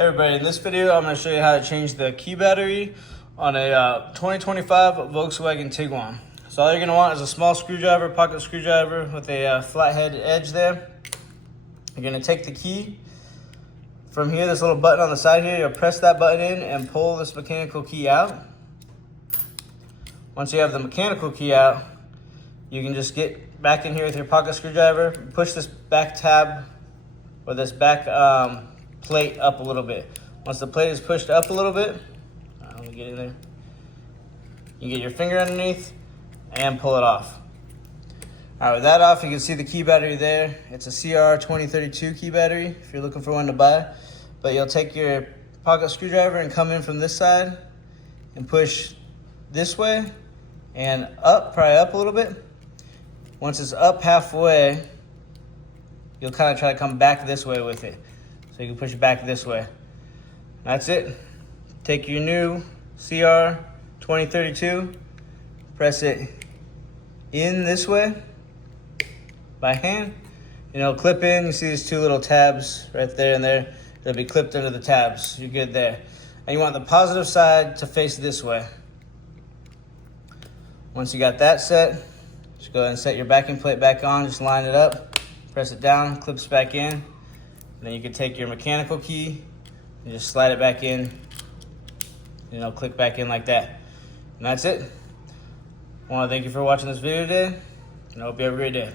Hey everybody, in this video I'm going to show you how to change the key battery on a 2025 Volkswagen Tiguan. So all you're going to want is a small screwdriver, pocket screwdriver with a flathead edge there. You're going to take the key from here, this little button on the side here, you'll press that button in and pull this mechanical key out. Once you have the mechanical key out, you can just get back in here with your pocket screwdriver, push this back tab or this back plate up a little bit. Once the plate is pushed up a little bit, let me get in there. You get your finger underneath and pull it off. All right, with that off, you can see the key battery there. It's a CR2032 key battery if you're looking for one to buy. But you'll take your pocket screwdriver and come in from this side and push this way and up, pry up a little bit. Once it's up halfway, you'll kind of try to come back this way with it. So you can push it back this way. That's it. Take your new CR2032, press it in this way by hand, and it'll clip in. You see these two little tabs right there and there. They'll be clipped under the tabs. You're good there. And you want the positive side to face this way. Once you got that set, just go ahead and set your backing plate back on. Just line it up, press it down, clips back in. Then you can take your mechanical key and just slide it back in, and it'll click back in like that. And that's it. I want to thank you for watching this video today, and I hope you have a great day.